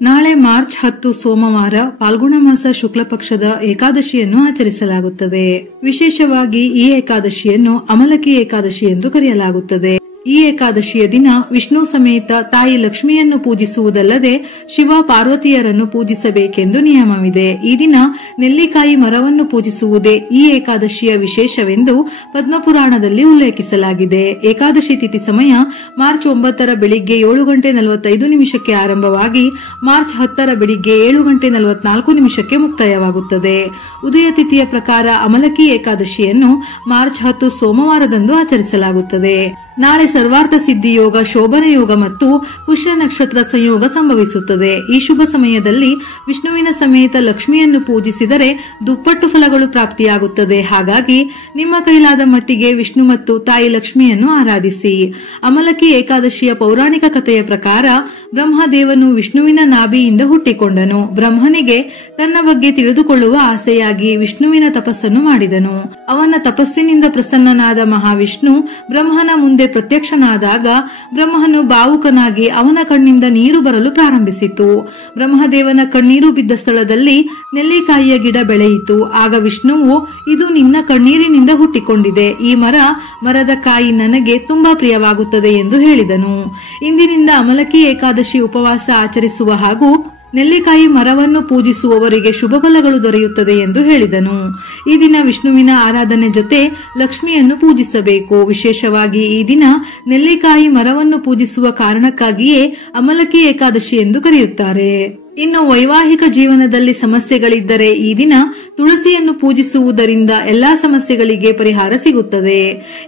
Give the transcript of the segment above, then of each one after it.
ನಾಳೆ ಮಾರ್ಚ್ 10 ಸೋಮವಾರ ಫಾಲ್ಗುಣ ಮಾಸ ಶುಕ್ಲ ಪಕ್ಷದ ಏಕಾದಶಿಯನ್ನು ಆಚರಿಸಲಾಗುತ್ತದೆ. ವಿಶೇಷವಾಗಿ ಈ ಏಕಾದಶಿಯನ್ನು ಅಮಲಕಿ ಏಕಾದಶಿ ಎಂದು ಕರೆಯಲಾಗುತ್ತದೆ. ಈ ಏಕಾದಶಿಯ ದಿನ ವಿಷ್ಣು ಸಮೇತ ತಾಯಿ ಲಕ್ಷ್ಮಿಯನ್ನು ಪೂಜಿಸುವುದಲ್ಲದೆ ಶಿವ ಪಾರ್ವತಿಯರನ್ನು ಪೂಜಿಸಬೇಕೆಂದು ನಿಯಮವಿದೆ. ಈ ದಿನ ನೆಲ್ಲಿಕಾಯಿ ಮರವನ್ನು ಪೂಜಿಸುವುದೇ ಈ ಏಕಾದಶಿಯ ವಿಶೇಷವೆಂದು ಪದ್ಮಪುರಾಣದಲ್ಲಿ ಉಲ್ಲೇಖಿಸಲಾಗಿದೆ. ಏಕಾದಶಿ ತಿಥಿ ಸಮಯ ಮಾರ್ಚ್ 9 ಬೆಳಿಗ್ಗೆ 7:45 ಆರಂಭವಾಗಿ ಮಾರ್ಚ್ 10 ಬೆಳಿಗ್ಗೆ 7:44 ಮುಕ್ತಾಯವಾಗುತ್ತದೆ. ಉದಯ ತಿಥಿಯ ಪ್ರಕಾರ ಅಮಲಕಿ ಏಕಾದಶಿಯನ್ನು ಮಾರ್ಚ್ 10 ಸೋಮವಾರದಂದು ಆಚರಿಸಲಾಗುತ್ತದೆ. ನಾಳೆ ಸರ್ವಾರ್ಥ ಸಿದ್ಧಿ ಯೋಗ, ಶೋಭನ ಯೋಗ ಮತ್ತು ಪುಷ್ಯ ನಕ್ಷತ್ರ ಸಂಯೋಗ ಸಂಭವಿಸುತ್ತದೆ. ಈ ಶುಭ ಸಮಯದಲ್ಲಿ ವಿಷ್ಣುವಿನ ಸಮೇತ ಲಕ್ಷ್ಮಿಯನ್ನು ಪೂಜಿಸಿದರೆ ದುಪ್ಪಟ್ಟು ಫಲಗಳು ಪ್ರಾಪ್ತಿಯಾಗುತ್ತದೆ. ಹಾಗಾಗಿ ನಿಮ್ಮ ಕೈಲಾದ ಮಟ್ಟಿಗೆ ವಿಷ್ಣು ಮತ್ತು ತಾಯಿ ಲಕ್ಷ್ಮಿಯನ್ನು ಆರಾಧಿಸಿ. ಅಮಲಕಿ ಏಕಾದಶಿಯ ಪೌರಾಣಿಕ ಕಥೆಯ ಪ್ರಕಾರ ಬ್ರಹ್ಮದೇವನು ವಿಷ್ಣುವಿನ ನಾಭಿಯಿಂದ ಹುಟ್ಟಿಕೊಂಡನು. ಬ್ರಹ್ಮನಿಗೆ ತನ್ನ ಬಗ್ಗೆ ತಿಳಿದುಕೊಳ್ಳುವ ಆಸೆಯಾಗಿ ವಿಷ್ಣುವಿನ ತಪಸ್ಸನ್ನು ಮಾಡಿದನು. ಅವನ ತಪಸ್ಸಿನಿಂದ ಪ್ರಸನ್ನನಾದ ಮಹಾವಿಷ್ಣು ಬ್ರಹ್ಮನ ಮುಂದೆ ಪ್ರತ್ಯಕ್ಷನಾದಾಗ ಬ್ರಹ್ಮನು ಭಾವುಕನಾಗಿ ಅವನ ಕಣ್ಣಿಂದ ನೀರು ಬರಲು ಪ್ರಾರಂಭಿಸಿತು. ಬ್ರಹ್ಮದೇವನ ಕಣ್ಣೀರು ಬಿದ್ದ ಸ್ಥಳದಲ್ಲಿ ನೆಲ್ಲಿಕಾಯಿಯ ಗಿಡ ಬೆಳೆಯಿತು. ಆಗ ವಿಷ್ಣುವು, ಇದು ನಿನ್ನ ಕಣ್ಣೀರಿನಿಂದ ಹುಟ್ಟಿಕೊಂಡಿದೆ. ಈ ಮರದ ಕಾಯಿ ನನಗೆ ತುಂಬಾ ಪ್ರಿಯವಾಗುತ್ತದೆ ಎಂದು ಹೇಳಿದನು. ಇಂದಿನಿಂದ ಅಮಲಕಿ ಏಕಾದಶಿ ಉಪವಾಸ ಆಚರಿಸುವ ಹಾಗೂ ನೆಲ್ಲಿಕಾಯಿ ಮರವನ್ನು ಪೂಜಿಸುವವರಿಗೆ ಶುಭ ಫಲಗಳು ದೊರೆಯುತ್ತದೆ ಎಂದು ಹೇಳಿದನು. ಈ ದಿನ ವಿಷ್ಣುವಿನ ಆರಾಧನೆ ಜೊತೆ ಲಕ್ಷ್ಮಿಯನ್ನು ಪೂಜಿಸಬೇಕು. ವಿಶೇಷವಾಗಿ ಈ ದಿನ ನೆಲ್ಲಿಕಾಯಿ ಮರವನ್ನು ಪೂಜಿಸುವ ಕಾರಣಕ್ಕಾಗಿಯೇ ಅಮಲಕಿ ಏಕಾದಶಿ ಎಂದು ಕರೆಯುತ್ತಾರೆ. ಇನ್ನು ವೈವಾಹಿಕ ಜೀವನದಲ್ಲಿ ಸಮಸ್ಯೆಗಳಿದ್ದರೆ ಈ ದಿನ ತುಳಸಿಯನ್ನು ಪೂಜಿಸುವುದರಿಂದ ಎಲ್ಲಾ ಸಮಸ್ಯೆಗಳಿಗೆ ಪರಿಹಾರ ಸಿಗುತ್ತದೆ.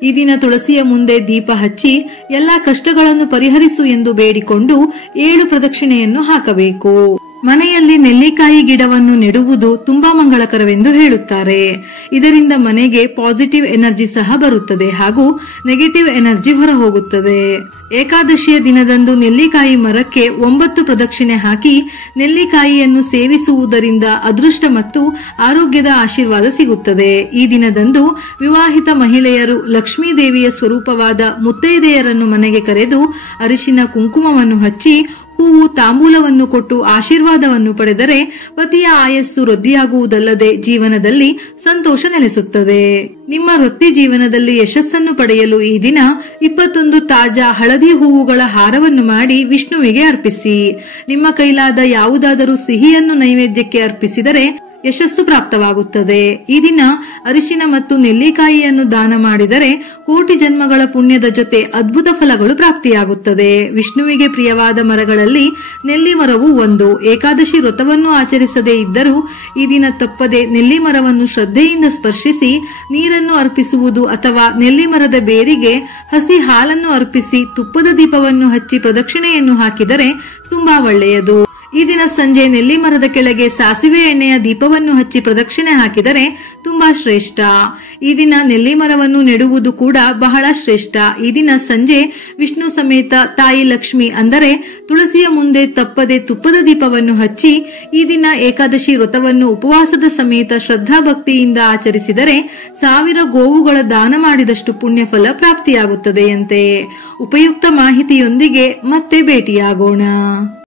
ಈ ದಿನ ತುಳಸಿಯ ಮುಂದೆ ದೀಪ ಹಚ್ಚಿ ಎಲ್ಲಾ ಕಷ್ಟಗಳನ್ನು ಪರಿಹರಿಸು ಎಂದು ಬೇಡಿಕೊಂಡು 7 ಪ್ರದಕ್ಷಿಣೆಯನ್ನು ಹಾಕಬೇಕು. ಮನೆಯಲ್ಲಿ ನೆಲ್ಲಿಕಾಯಿ ಗಿಡವನ್ನು ನೆಡುವುದು ತುಂಬಾ ಮಂಗಳಕರವೆಂದು ಹೇಳುತ್ತಾರೆ. ಇದರಿಂದ ಮನೆಗೆ ಪಾಸಿಟಿವ್ ಎನರ್ಜಿ ಸಹ ಬರುತ್ತದೆ ಹಾಗೂ ನೆಗೆಟಿವ್ ಎನರ್ಜಿ ಹೊರ ಹೋಗುತ್ತದೆ. ಏಕಾದಶಿಯ ದಿನದಂದು ನೆಲ್ಲಿಕಾಯಿ ಮರಕ್ಕೆ 9 ಪ್ರದಕ್ಷಿಣೆ ಹಾಕಿ ನೆಲ್ಲಿಕಾಯಿಯನ್ನು ಸೇವಿಸುವುದರಿಂದ ಅದೃಷ್ಟ ಮತ್ತು ಆರೋಗ್ಯದ ಆಶೀರ್ವಾದ ಸಿಗುತ್ತದೆ. ಈ ದಿನದಂದು ವಿವಾಹಿತ ಮಹಿಳೆಯರು ಲಕ್ಷ್ಮೀ ದೇವಿಯ ಸ್ವರೂಪವಾದ ಮುತ್ತೈದೆಯರನ್ನು ಮನೆಗೆ ಕರೆದು ಅರಿಶಿನ ಕುಂಕುಮವನ್ನು ಹಚ್ಚಿ ಹೂವು ತಾಂಬೂಲವನ್ನು ಕೊಟ್ಟು ಆಶೀರ್ವಾದವನ್ನು ಪಡೆದರೆ ಪತಿಯ ಆಯಸ್ಸು ವೃದ್ಧಿಯಾಗುವುದಲ್ಲದೆ ಜೀವನದಲ್ಲಿ ಸಂತೋಷ ನೆಲೆಸುತ್ತದೆ. ನಿಮ್ಮ ವೃತ್ತಿ ಜೀವನದಲ್ಲಿ ಯಶಸ್ಸನ್ನು ಪಡೆಯಲು ಈ ದಿನ 21 ತಾಜಾ ಹಳದಿ ಹೂವುಗಳ ಹಾರವನ್ನು ಮಾಡಿ ವಿಷ್ಣುವಿಗೆ ಅರ್ಪಿಸಿ. ನಿಮ್ಮ ಕೈಲಾದ ಯಾವುದಾದರೂ ಸಿಹಿಯನ್ನು ನೈವೇದ್ಯಕ್ಕೆ ಅರ್ಪಿಸಿದರೆ ಯಶಸ್ಸು ಪ್ರಾಪ್ತವಾಗುತ್ತದೆ. ಈ ದಿನ ಅರಿಶಿನ ಮತ್ತು ನೆಲ್ಲಿಕಾಯಿಯನ್ನು ದಾನ ಮಾಡಿದರೆ ಕೋಟಿ ಜನ್ಮಗಳ ಪುಣ್ಯದ ಜೊತೆ ಅದ್ಭುತ ಫಲಗಳು ಪ್ರಾಪ್ತಿಯಾಗುತ್ತದೆ. ವಿಷ್ಣುವಿಗೆ ಪ್ರಿಯವಾದ ಮರಗಳಲ್ಲಿ ನೆಲ್ಲಿ ಮರವು ಒಂದು. ಏಕಾದಶಿ ವ್ರತವನ್ನು ಆಚರಿಸದೇ ಇದ್ದರೂ ಈ ದಿನ ತಪ್ಪದೆ ನೆಲ್ಲಿ ಮರವನ್ನು ಶ್ರದ್ಧೆಯಿಂದ ಸ್ಪರ್ಶಿಸಿ ನೀರನ್ನು ಅರ್ಪಿಸುವುದು ಅಥವಾ ನೆಲ್ಲಿ ಮರದ ಬೇರಿಗೆ ಹಸಿ ಹಾಲನ್ನು ಅರ್ಪಿಸಿ ತುಪ್ಪದ ದೀಪವನ್ನು ಹಚ್ಚಿ ಪ್ರದಕ್ಷಿಣೆಯನ್ನು ಹಾಕಿದರೆ ತುಂಬಾ ಒಳ್ಳೆಯದು. ಈ ದಿನ ಸಂಜೆ ನೆಲ್ಲಿ ಮರದ ಕೆಳಗೆ ಸಾಸಿವೆ ಎಣ್ಣೆಯ ದೀಪವನ್ನು ಹಚ್ಚಿ ಪ್ರದಕ್ಷಿಣೆ ಹಾಕಿದರೆ ತುಂಬಾ ಶ್ರೇಷ್ಠ. ಈ ದಿನ ನೆಲ್ಲಿ ಮರವನ್ನು ನೆಡುವುದು ಕೂಡ ಬಹಳ ಶ್ರೇಷ್ಠ. ಈ ದಿನ ಸಂಜೆ ವಿಷ್ಣು ಸಮೇತ ತಾಯಿ ಲಕ್ಷ್ಮಿ ಅಂದರೆ ತುಳಸಿಯ ಮುಂದೆ ತಪ್ಪದೆ ತುಪ್ಪದ ದೀಪವನ್ನು ಹಚ್ಚಿ ಈ ದಿನ ಏಕಾದಶಿ ವ್ರತವನ್ನು ಉಪವಾಸದ ಸಮೇತ ಶ್ರದ್ಧಾ ಭಕ್ತಿಯಿಂದ ಆಚರಿಸಿದರೆ 1000 ಗೋವುಗಳ ದಾನ ಮಾಡಿದಷ್ಟು ಪುಣ್ಯ ಫಲ ಪ್ರಾಪ್ತಿಯಾಗುತ್ತದೆಯಂತೆ. ಉಪಯುಕ್ತ ಮಾಹಿತಿಯೊಂದಿಗೆ ಮತ್ತೆ ಭೇಟಿಯಾಗೋಣ.